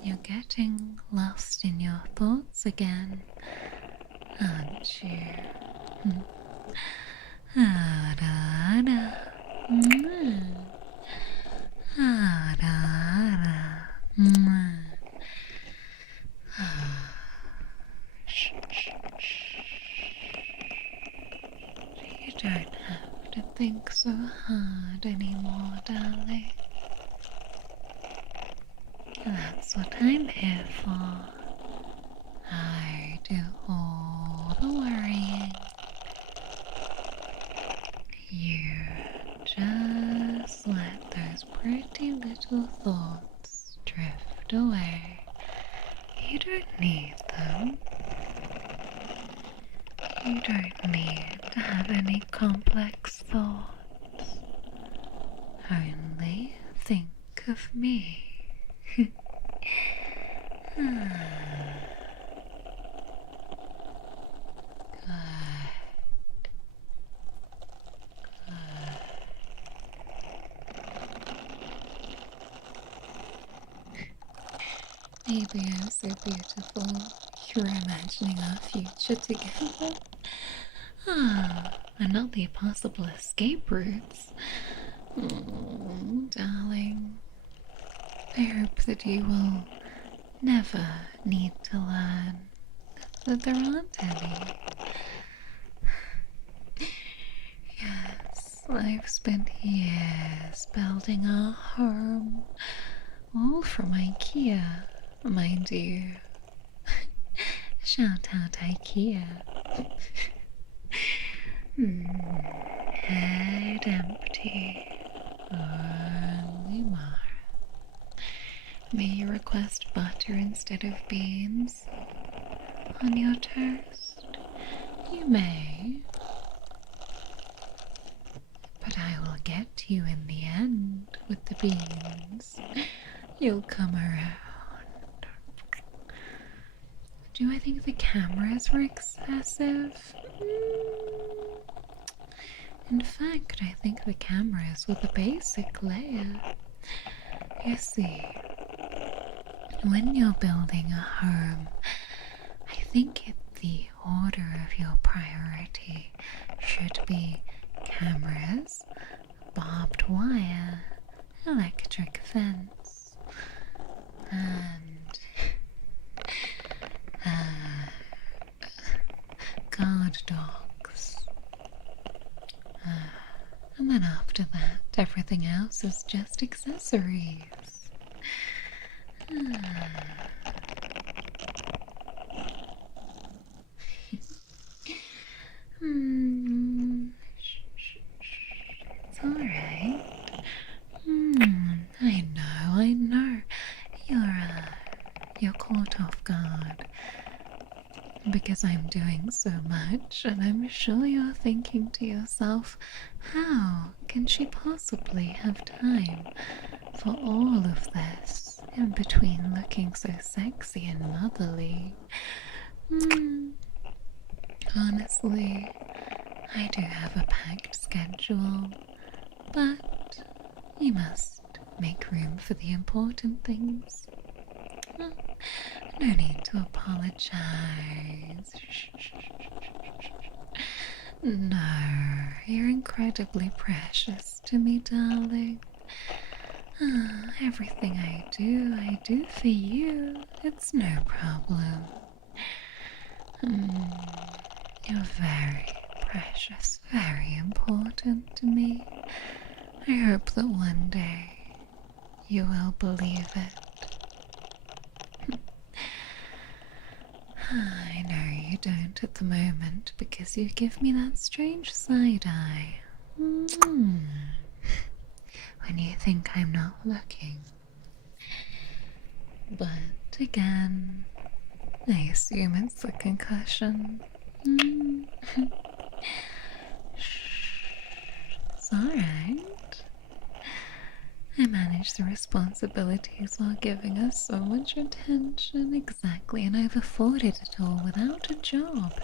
You're getting lost in your thoughts again, aren't you? You don't have to think so hard anymore, darling. That's what I'm here for. I do all the worrying. You just let those pretty little thoughts drift away. You don't need them. You don't need to have any complex thoughts. Only think of me. Good. Maybe I'm so beautiful. You're imagining our future together. And not the possible escape routes. Darling, I hope that you will never need to learn that there aren't any. Yes, I've spent years building our home, all from IKEA, mind you. Shout out IKEA. Head empty. Only Mara. May you request butter instead of beans on your toast? You may. But I will get to you in the end with the beans. You'll come around. Do I think the cameras were excessive? In fact, I think the cameras were the basic layer. You see, when you're building a home, I think the order of your priority should be cameras, barbed wire, electric fence, and guard dogs. And then after that, everything else is just accessories. It's alright. I know. You're caught off guard. Because I'm doing so much, and I'm sure you're thinking to yourself, how can she possibly have time for all of this in between looking so sexy and motherly? Honestly, I do have a packed schedule, but you must make room for the important things. No need to apologize. No, you're incredibly precious to me, darling. Everything I do for you. It's no problem. You're very precious, very important to me. I hope that one day you will believe it. I know you don't at the moment because you give me that strange side eye. When you think I'm not looking. But again, I assume it's the concussion. It's alright. I manage the responsibilities while giving us so much attention. Exactly, and I've afforded it all without a job.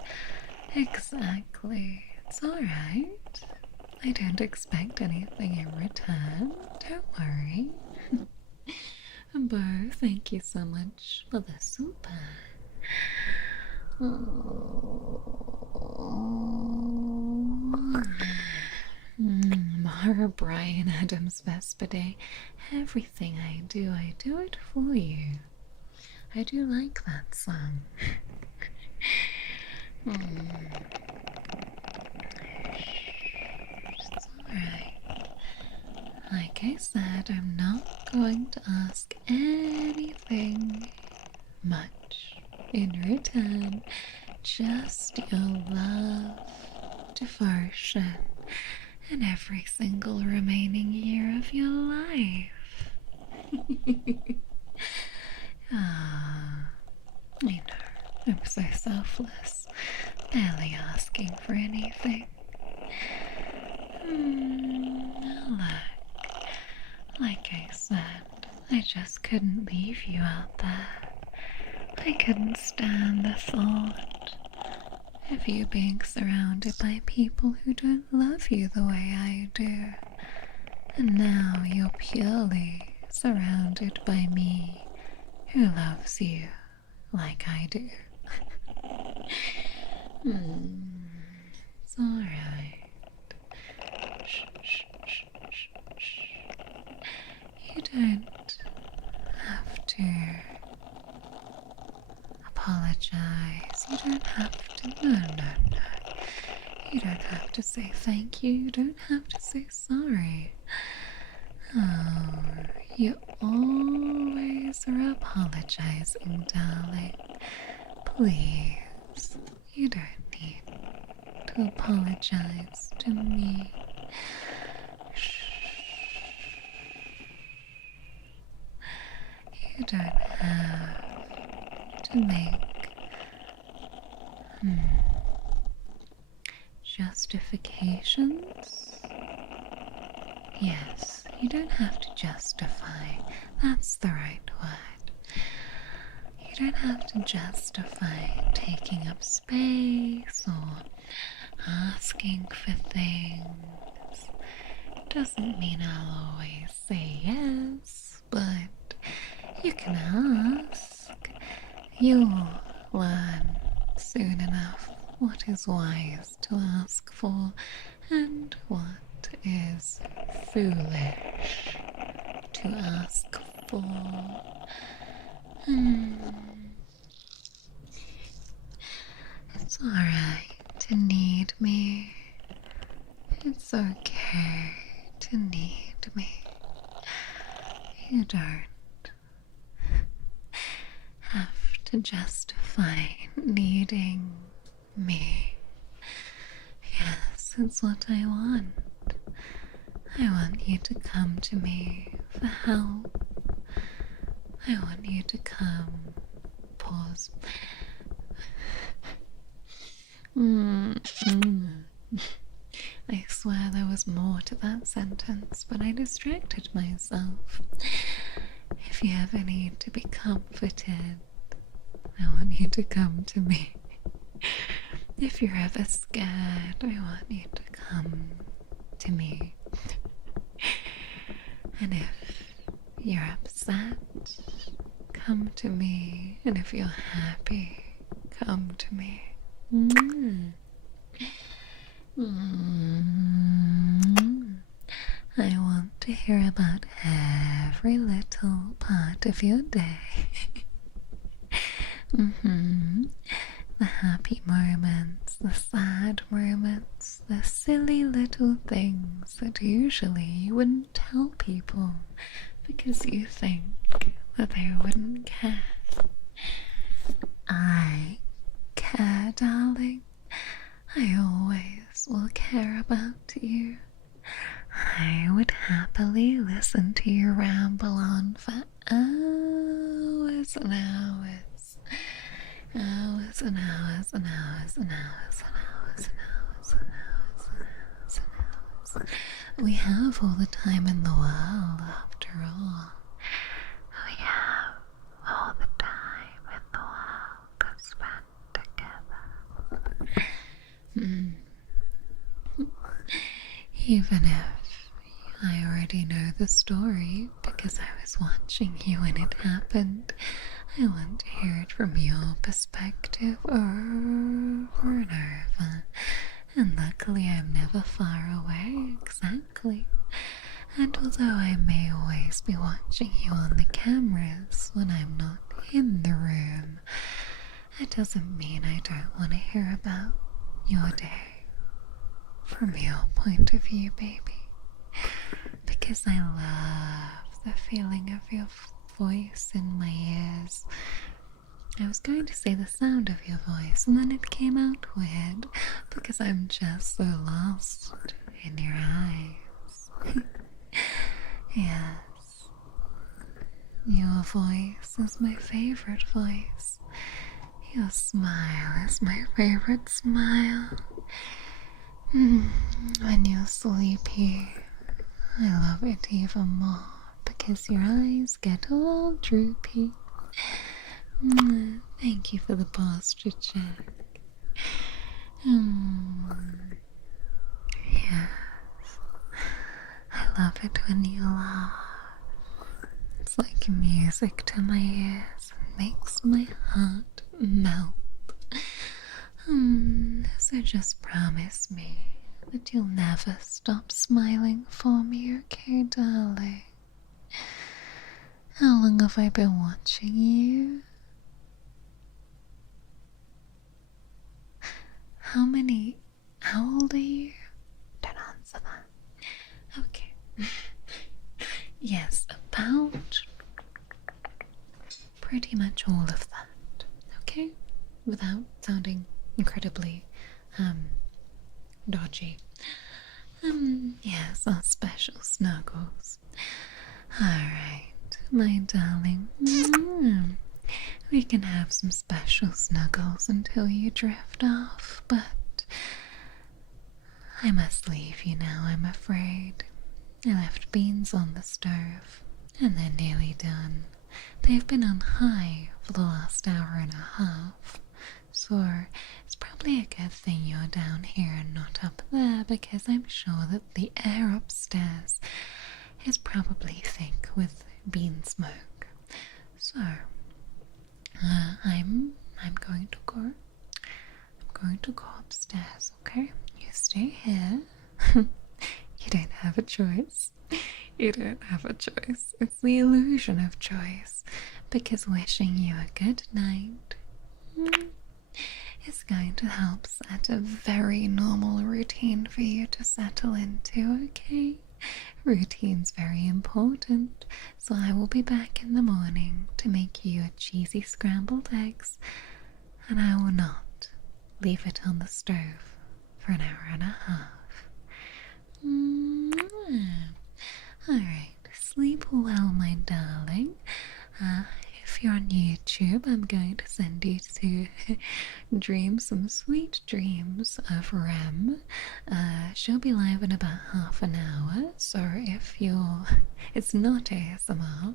Exactly. It's alright. I don't expect anything in return. Don't worry. Bo, thank you so much for the super. Mara, Brian, Adams, Vespidae, everything I do it for you. I do like that song. It's alright. Like I said, I'm not going to ask anything much in return. Just your love, devotion, and every single remaining year of your life. I know, I'm so selfless, barely asking for anything. Look, like I said, I just couldn't leave you out there. I couldn't stand the thought of you being surrounded by people who don't love you the way I do. And now you're purely surrounded by me who loves you like I do. It's alright. Shh, shh, shh, shh, shh. You don't have to apologize. You don't have to. No. You don't have to say thank you. You don't have to say sorry. Oh, you always are apologizing, darling. Please, you don't need to apologize to me. Shh. You don't have to make justifications. Yes, you don't have to justify. That's the right word. You don't have to justify taking up space or asking for things. It doesn't mean I'll always say yes, but you can ask. You'll learn soon enough what is wise to ask for and what is foolish to ask for. It's alright to need me. It's okay to need me. You don't have to justify needing me. Yes, it's what I want. I want you to come to me for help. I want you to come. Pause. I swear there was more to that sentence, but I distracted myself. If you ever need to be comforted, I want you to come to me. If you're ever scared, I want you to come to me. And if you're upset, come to me. And if you're happy, come to me. I want to hear about every little part of your day. The happy moments, the sad moments, the silly little things that usually you wouldn't tell people because because you think that they wouldn't care. I care, darling. I always will care about you. I would happily listen to you ramble on for hours and hours. Hours and hours and hours and hours and hours and hours and hours and hours and hours. We have all the time in the world, after all. We have all the time in the world to spend together. Even if I already know the story because I was watching you when it happened, I want to hear it from your perspective over and over. And luckily I'm never far away, exactly. And although I may always be watching you on the cameras when I'm not in the room, it doesn't mean I don't want to hear about your day from your point of view, baby. Because I love the feeling of your voice in my ears. I was going to say the sound of your voice, and then it came out weird because I'm just so lost in your eyes. Yes, your voice is my favorite voice. Your smile is my favorite smile. When you're sleepy, I love it even more because your eyes get all droopy. Thank you for the posture check. Yes, I love it when you laugh. It's like music to my ears. It makes my heart melt. So just promise me that you'll never stop smiling for me, okay, darling? How long have I been watching you? How old are you? Don't answer that. Okay. Yes, about pretty much all of that. Okay? Without sounding incredibly, dodgy. Yes, our special snuggles. Alright, my darling. We can have some special snuggles until you drift off, but I must leave you now, I'm afraid. I left beans on the stove, and they're nearly done. They've been on high for the last hour and a half, so it's probably a good thing you're down here and not up there, because I'm sure that the air upstairs is probably thick with bean smoke. So, I'm going to go. I'm going to go upstairs, okay? You stay here. You don't have a choice. You don't have a choice. It's the illusion of choice. Because wishing you a good night is going to help set a very normal routine for you to settle into, okay? Routine's very important, so I will be back in the morning to make you a cheesy scrambled eggs, and I will not leave it on the stove for an hour and a half. Alright, sleep well, my darling. If you're on YouTube, I'm going to send you to dream some sweet dreams of Rem. She'll be live in about half an hour, so if you're... It's not ASMR,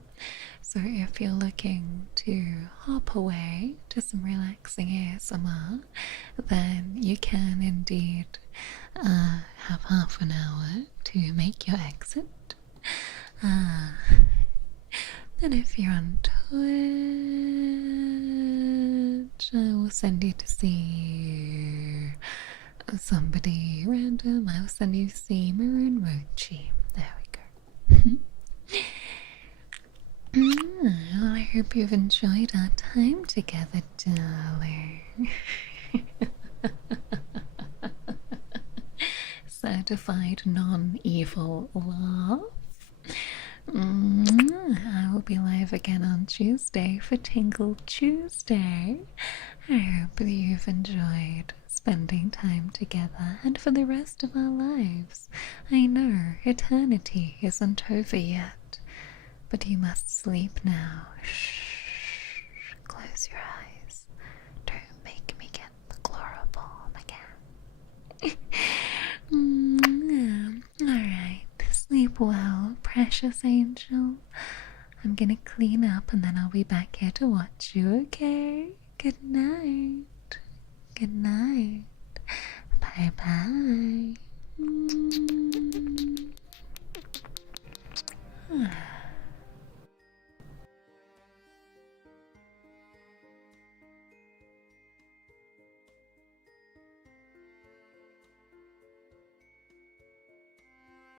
so if you're looking to hop away to some relaxing ASMR, then you can indeed have half an hour to make your exit. Then if you're on Twitch, I will send you to see somebody random. I will send you to see Maroon Mochi. There we go. Well, I hope you've enjoyed our time together, darling. Certified non-evil laugh. I will be live again on Tuesday for Tingle Tuesday. I hope that you've enjoyed spending time together and for the rest of our lives. I know eternity isn't over yet, but you must sleep now. Shh. Close your eyes. Don't make me get the chloroform again. Alright, sleep well, precious angel. I'm gonna clean up and then I'll be back here to watch you, okay? Good night. Good night. Bye bye.